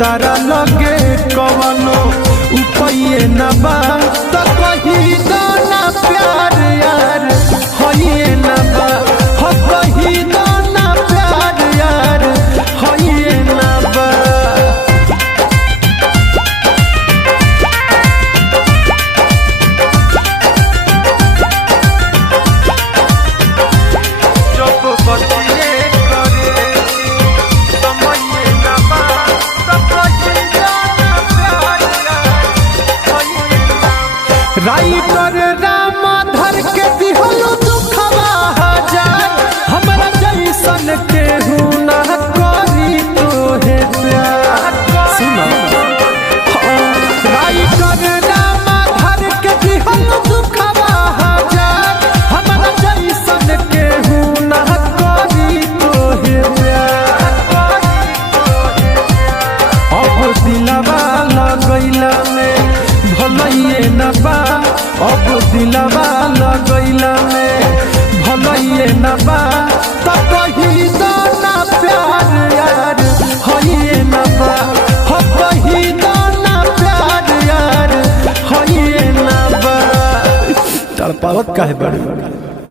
तारा लगे कवनो उपाय न बा तो कही दो ना प्यार यार होइए न बा हो कही दो ना प्यार यार होइए न बा। राइटर रामाधर के दिहलो दुखवा हजार हमरा जैसन केहू ना करी तोहे प्यार। सुनो राइटर रामाधर के दिहलो दुखवा हजार हमरा जैसन केहू ना करी तोहे प्यार। अब दिलवा लगैला में भलइए न बा अब दिलवा लगैला में भलइए न बा तो कही दो ना प्यार यार होइए न बा हो कही दो ना प्यार यार होइए न बा। तड़पावत काहे बड़ी